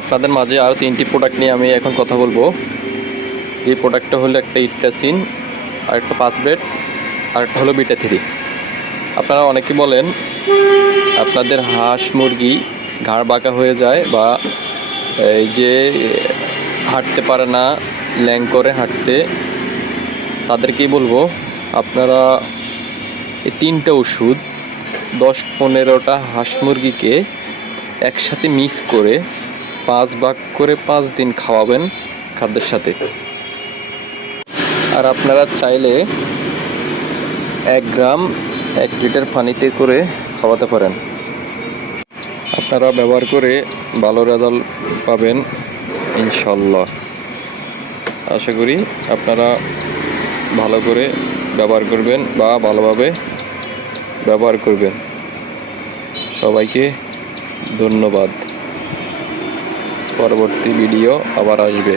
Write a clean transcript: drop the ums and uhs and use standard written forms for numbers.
আপনাদের মাঝে আরও 3টি প্রোডাক্ট নিয়ে আমি এখন কথা বলবো। এই প্রোডাক্টটা হলো একটা ইট্টাসিন, আর একটা পাঁচবেট, আর একটা হলো বিটা থ্রি। আপনারা অনেকে বলেন আপনাদের হাঁস মুরগি ঘাড় বাঁকা হয়ে যায়, বা এই যে হাঁটতে পারে না, ল্যাং করে হাঁটতে, তাদেরকেই বলবো আপনারা এই 3টে ওষুধ 10-15টা হাঁস মুরগিকে একসাথে মিক্স করে 5 ভাগ করে 5 দিন খাওয়াবেন খাদ্যের সাথে। আর আপনারা চাইলে 1 গ্রাম 1 লিটার পানিতে করে খাওয়াতে পারেন। আপনারা ব্যবহার করে ভালো রেজাল্ট পাবেন ইনশাল্লাহ। আশা করি আপনারা ভালো করে ব্যবহার করবেন বা ভালোভাবে ব্যবহার করবেন। সবাইকে ধন্যবাদ। পরবর্তী ভিডিও আবার আসবে।